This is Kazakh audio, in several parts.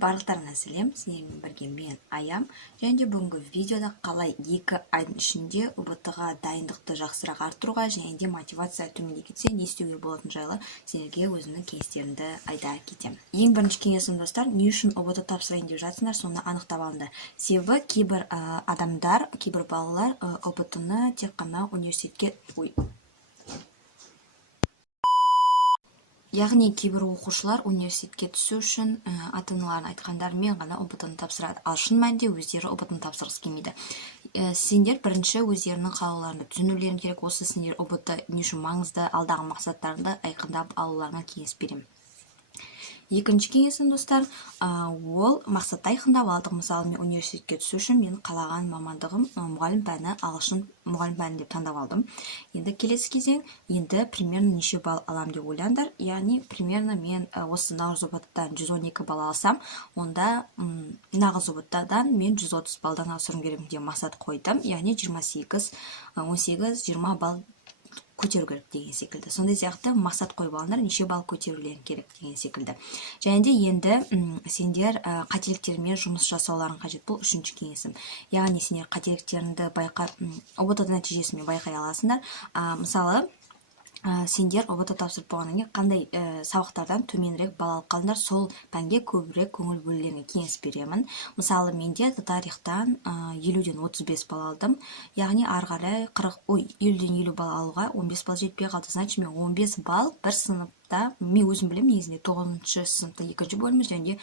Барлықтарыңа сәлем, сіздермен бірге мен Аям. Және де бүгінгі видеода қалай 2 айдың ішінде ұбт-ға дайындықты жақсырақ арттыруға және де мотивация төмендей кетсе не істеуге болатын жайлы сіздерге өзімнің кеңестерімді айта кетемін. Ең бірінші кеңесім, достар, не үшін ұбт тапсырайын деп жатсыңдар, соны анықтап алыңдар. Себебі кейбір адамдар, кейбір балалар ұбт-ны тек қана университетке Яғни кейбір оқушылар университетке түсу үшін ата-аналарын айтқандарымен ғана ұбт-ны тапсырады. Ал шын мәнінде өздері ұбт-ны тапсырғысы келмейді. Сендер бірінші өздерінің қалауларында түсінулерің керек. Осы сендер ұбт не үшін маңызды, алдағы мақсаттарыңды айқындап алуларына кеңес беремін. Екінші кеңесім, достар, ол мақсатты айқындап алдық. Мысалы, мен университетке түсу үшін мен қалаған мамандығым мұғалім пәні, ағылшын мұғалім пәні деп таңдап алдым. Енді келесі кезең, енді примерно неше балл алам деп ойлаңдар. Яғни примерно мен осы нағыз ұбт-тан 112 балл алсам, онда нағыз ұбт-дан мен 130 баллдан асыруым керек деп мақсат қойдым. Яғни 28, 18, 20 балл көтеру керек деген секілді. Сондай сияқты мақсат қойып алыңдар, неше балл көтерулерің керек деген секілді. Және де енді сендер қателіктермен жұмыс жасауларың қажет. Бұл үшінші кеңесім. Яғни сендер қателіктеріңді байқап, ұбт нәтижесімен байқай аласыңдар. Мысалы, сендер ұбт тапсырып болғаннан кейін қандай сабақтардан төменірек балл алып қалдыңдар, сол пәнге көбірек көңіл бөлулеріңе кеңес беремін. Мысалы, менде тарихтан 50-ден 35 балл алдым. Яғни ары қарай 50-ден 50 балл алуға 15 балл жетпей қалды. Значит, мен 15 балл бір сыныпта, мен өзім білем, негізінде 9-шы сыныпта 2-ші бөліміз, және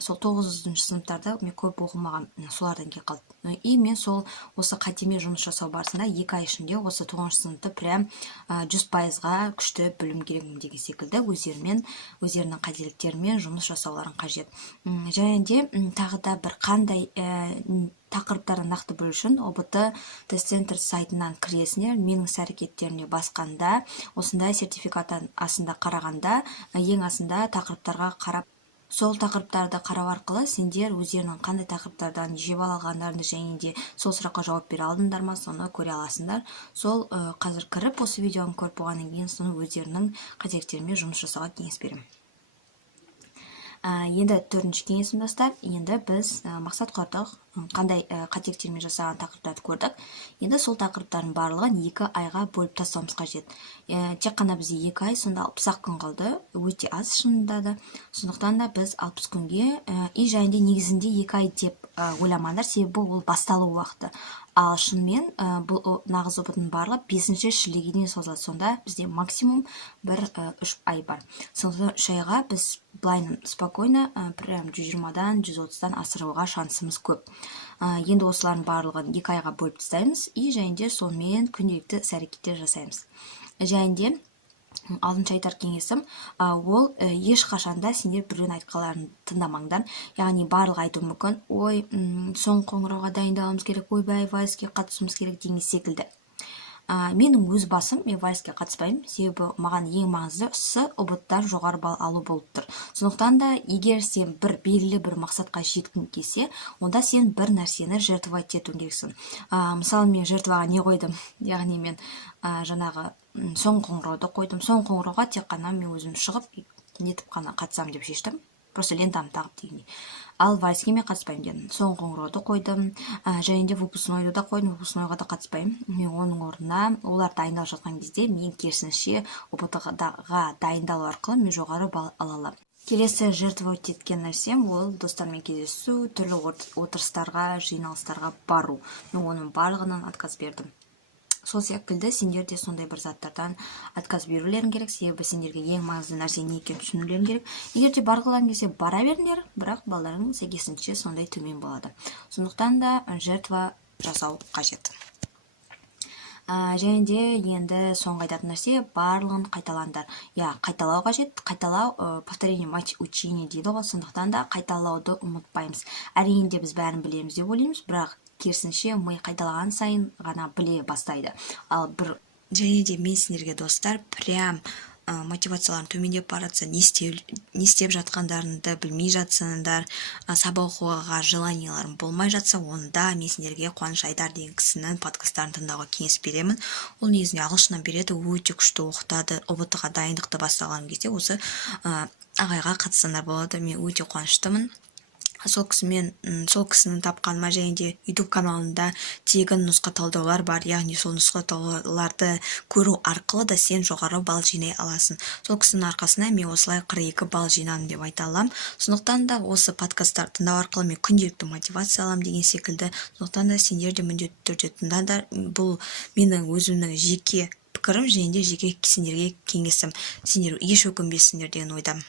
сол 9-шы сыныптарда мен көп оқымаған, солардан кейін қалды. И мен сол осы қатеме жұмыс жасау барысында 2 ай ішінде осы 9-шы сыныпты прям 100%-ға күшті білім керекмін деген секілді өздерінің қателіктерімен жұмыс жасауларын қажет. Және де тағы да бір қандай тақырыптарын нақты білу үшін ұбт тест-центр сайтынан кіресіңдер. Менің іс-әрекеттеріне басқанда, осындай сертификаттан астында қарағанда, ең астында тақырыптарға қарап, сол тақырыптарды қарау арқылы сендер өздерінің қандай тақырыптардан неше балл алғандарыңды және де сол сұраққа жауап бере алдыңдар ма, соны көре аласыңдар. Сол қазір кіріп, осы видеоны көріп болғаннан кейін соны өздерінің қателіктерімен жұмыс жасауға кеңес беремін. Енді төртінші кеңесім, достар, енді біз мақсат құрдық, қандай қателіктермен жасаған тақырыптарды көрдік. Енді сол тақырыптардың барлығын 2 айға бөліп тастауымыз қажет. Тек қана бізде 2 ай, сонда 60 күн қалды, өте аз шынында да. Сондықтан да біз 60 күнге және де негізінде 2 ай деп ойламаңдар, себебі ол басталу уақыты. Ал шынымен бұл нағыз ұбт-ның барлығы 5-ші шілдеге дейін созылады. Сонда бізде максимум 3 ай бар. Сондықтан 3 айға біз былайынан спокойно прям 120-дан 130-дан асыруға шансымыз көп. Енді осылардың барлығын 2 айға бөліп тастаймыз және де сонымен күнделікті іс-әрекеттер жасаймыз. Және де алтыншы айтар кеңесім, ол ешқашанда сендер біреудің айтқандарын тыңдамаңдар. Яғни барлығы айтуы мүмкін, ой, соңғы қоңырауға дайындалуымыз керек, ойбай, вайске қатысуымыз керек деген секілді. Менің өз басым, мен вайске қатыспаймын, себебі маған ең маңыздысы ұбт-дан жоғары балл алу болып тұр. Сондықтан да, егер сен белгілі бір мақсатқа жеткің келсе, онда сен бір нәрсені жертвовать етуің керексің. Мысалы, мен жертваға не қойдым? Яғни мен жаңағы соңғы қоңырауды қойдым. Соңғы қоңырауға тек қана мен өзім шығып, нетіп қана қатысам деп шештім. Просто лентам тағып дегендей. Ал вайске мен қатыспаймын дедім. Соңғы қоңырауды қойдым. Және де выпускнойды да қойдым. Выпускнойға да қатыспаймын. Мен оның орнына, олар дайындалып жатқан кезде, мен керісінше ұбт-ға дайындалу арқылы мен жоғары балл ала аламын. Келесі жертвовать еткен нәрсем ол достармен кездесу, түрлі отырыстарға, жиналыстарға бару. Мен оның барлығынан отказ бердім. Сол секілді сендер де сондай бір заттардан отказ берулерің керек, себебі сендерге ең маңызды нәрсе не екенін түсінулерің керек. Егер де барғыларың келсе бара беріңдер, бірақ балаларың сәйкесінше сондай төмен болады. Сондықтан да жертва жасау қажет. Және де енді соңғы айтатын нәрсе, барлығын қайталаңдар. Қайталау қажет, қайталау повторение мать учения дейді ғой, сондықтан да қайталауды ұмытпаймыз. Әрине де біз бәрін білеміз деп ойлаймыз, бірақ керісінше ми қайталаған сайын ғана біле бастайды. Және де мен сендерге, достар, прям мотивацияларын төмендеп баратса, не істеп жатқандарыңды білмей жатсаңдар, сабақ оқуға желанияларың болмай жатса, онда мен сендерге Қуаныш Айдар деген кісінің подкасттарын тыңдауға кеңес беремін. Ол негізінде ағылшыннан береді, өте күшті оқытады. ұбт-ға дайындықты бастаған кезде осы ағайға қатыссаңдар болады. Мен өте қуаныштымын. сол кісінің тапқаныма және де YouTube каналында тегін нұсқа талдаулар бар, яғни сол нұсқа талдауларды көру арқылы да сен жоғары балл жинай аласың. Сол кісінің арқасында мен осылай 42 балл жинадым деп айта аламын. Сондықтан да осы подкасттарды тыңдау арқылы мен күнделікті мотивация аламын деген секілді. Сондықтан да сендер де міндетті түрде тыңдаңдар. Бұл менің өзімнің жеке пікірім және де жеке сендерге кеңесім. Сендер еш өкінбесіңдер деген ойдамын.